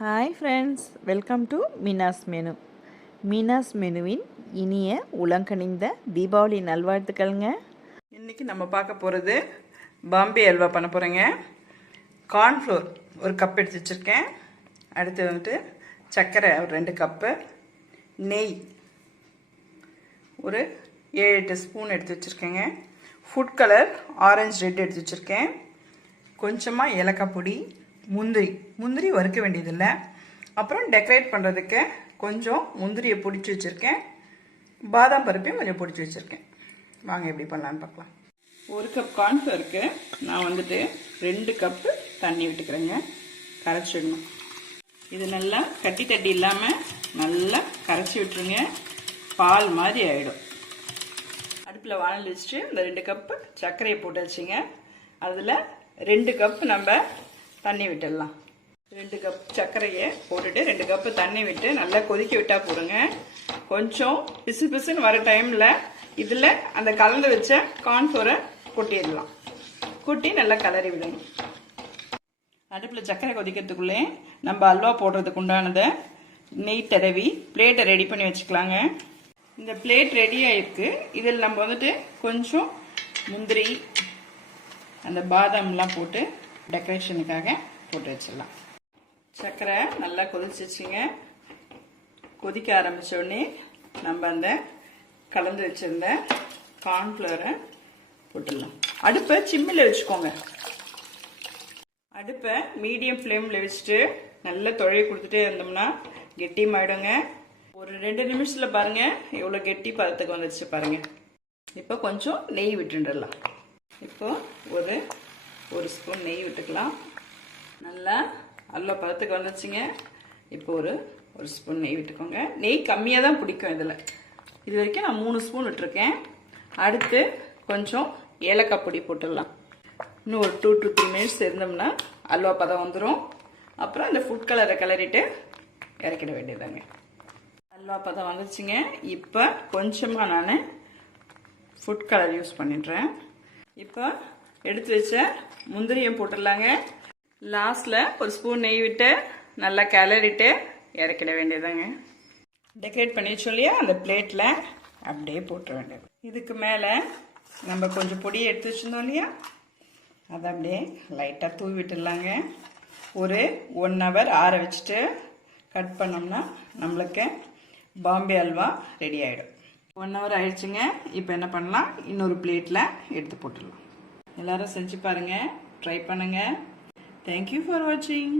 Hi friends welcome to Meena's menu Meena's மெனுவின் இனிய உலங்கணிந்த தீபாவளி நல்வாழ்த்துக்கள்ங்க. இன்றைக்கி நம்ம பார்க்க போகிறது பாம்பே அல்வா பண்ண போகிறேங்க கார்ன்ஃப்ளோர் ஒரு கப் எடுத்து வச்சுருக்கேன். அடுத்து வந்துட்டு சர்க்கரை ஒரு ரெண்டு கப்பு நெய் ஒரு ஏழு எட்டு ஸ்பூன் எடுத்து வச்சுருக்கேங்க. ஃபுட் கலர் ஆரஞ்சு ரெட் எடுத்து வச்சுருக்கேன். கொஞ்சமாக ஏலக்காய் பொடி முந்திரி. முந்திரி வறுக்க வேண்டியதில்லை. அப்புறம் டெக்கரேட் பண்ணுறதுக்கு கொஞ்சம் முந்திரியை பிடிச்சி வச்சுருக்கேன். பாதாம் பருப்பையும் கொஞ்சம் பிடிச்சி வச்சுருக்கேன். வாங்க எப்படி பண்ணலான்னு பார்க்கலாம். ஒரு கப் கார்ன்ஃப்ளவருக்கு நான் வந்துட்டு ரெண்டு கப்பு தண்ணி விட்டுக்கிறேங்க. கரைச்சிடணும். இது நல்லா கட்டி தட்டி இல்லாமல் நல்லா கரைச்சி விட்டுருங்க. பால் மாதிரி ஆகிடும் அடுப்பில் வானல் வச்சுட்டு இந்த ரெண்டு கப்பு சர்க்கரையை போட்டு வச்சுங்க. அதில் ரெண்டு கப்பு நம்ம தண்ணி விட்டுடலாம். ரெண்டு கப் சர்க்கரையை போட்டுட்டு ரெண்டு கப்பு தண்ணி விட்டு நல்லா கொதிக்க விட்டா போடுங்க. கொஞ்சம் பிசு பிசுன்னு வர டைமில் இதில் அந்த கலந்து வச்ச கார்ன்ஃப்ளோரை கொட்டிடலாம். கொட்டி நல்லா கலரி விடணும். அடுப்பில் சர்க்கரை கொதிக்கிறதுக்குள்ளே நம்ம அல்வா போடுறதுக்கு உண்டானதை நெய் தடவி பிளேட்டை ரெடி பண்ணி வச்சுக்கலாங்க. இந்த பிளேட் ரெடி ஆயிருக்கு. இதில் நம்ம வந்துட்டு கொஞ்சம் முந்திரி அந்த பாதாம்லாம் போட்டு டெக்கரேஷனுக்காக போட்டு வச்சிடலாம். சர்க்கரை நல்லா கொதிச்சிச்சுங்க கொதிக்க ஆரம்பித்தோடனே நம்ம அந்த கலந்து வச்சிருந்த கார்ன்ஃப்ளவரை போட்டுடலாம். அடுப்பை சிம்மில் வச்சுக்கோங்க. அடுப்பை மீடியம் ஃப்ளேமில் வச்சுட்டு நல்லா தொழைய கொடுத்துட்டே இருந்தோம்னா கெட்டியமாயிடுங்க. ஒரு ரெண்டு நிமிஷத்தில் பாருங்கள் எவ்வளோ கெட்டி பதத்துக்கு வந்துடுச்சு பாருங்கள் இப்போ கொஞ்சம் நெய் விட்டுடலாம். இப்போ ஒரு ஒரு ஸ்பூன் நெய் விட்டுக்கலாம். நல்லா அல்வா பதத்துக்கு வந்துச்சுங்க இப்போ ஒரு ஒரு ஸ்பூன் நெய் விட்டுக்கோங்க. நெய் கம்மியாக தான் பிடிக்கும் இதில். இது வரைக்கும் நான் மூணு ஸ்பூன் விட்டுருக்கேன். அடுத்து கொஞ்சம் ஏலக்காய் பொடி போட்டுடலாம். இன்னும் ஒரு டூ டு த்ரீ மினிட்ஸ் இருந்தோம்னா அல்வா பதம் வந்துடும் அப்புறம் இந்த ஃபுட் கலரை கிளறிட்டு இறக்கிட வேண்டியதாங்க அல்வா பதம் வந்துச்சுங்க இப்போ கொஞ்சமாக நான் ஃபுட் கலர் யூஸ் பண்ணிடுறேன். இப்போ எடுத்து வச்ச முந்திரியும் போட்டுடலாங்க. லாஸ்டில் ஒரு ஸ்பூன் நெய் விட்டு நல்லா கிளறிட்டு இறக்கிட வேண்டியதாங்க டெக்கரேட் பண்ணி சொல்லியா அந்த பிளேட்டில் அப்படியே போட்டுற வேண்டியது. இதுக்கு மேலே நம்ம கொஞ்சம் பொடியை எடுத்து வச்சுருந்தோம் இல்லையா? அதை அப்படியே லைட்டாக தூவி விட்டுடலாங்க. ஒரு ஒன் ஹவர் ஆற வச்சுட்டு கட் பண்ணோம்னா நம்மளுக்கு பாம்பே அல்வா ரெடி ஆகிடும் ஒன் ஹவர் ஆயிடுச்சுங்க. இப்போ என்ன பண்ணலாம்? இன்னொரு பிளேட்டில் எடுத்து போட்டுடலாம். எல்லாரும் செஞ்சு பாருங்கள் ட்ரை பண்ணுங்கள் தேங்க்யூ ஃபார் வாட்சிங்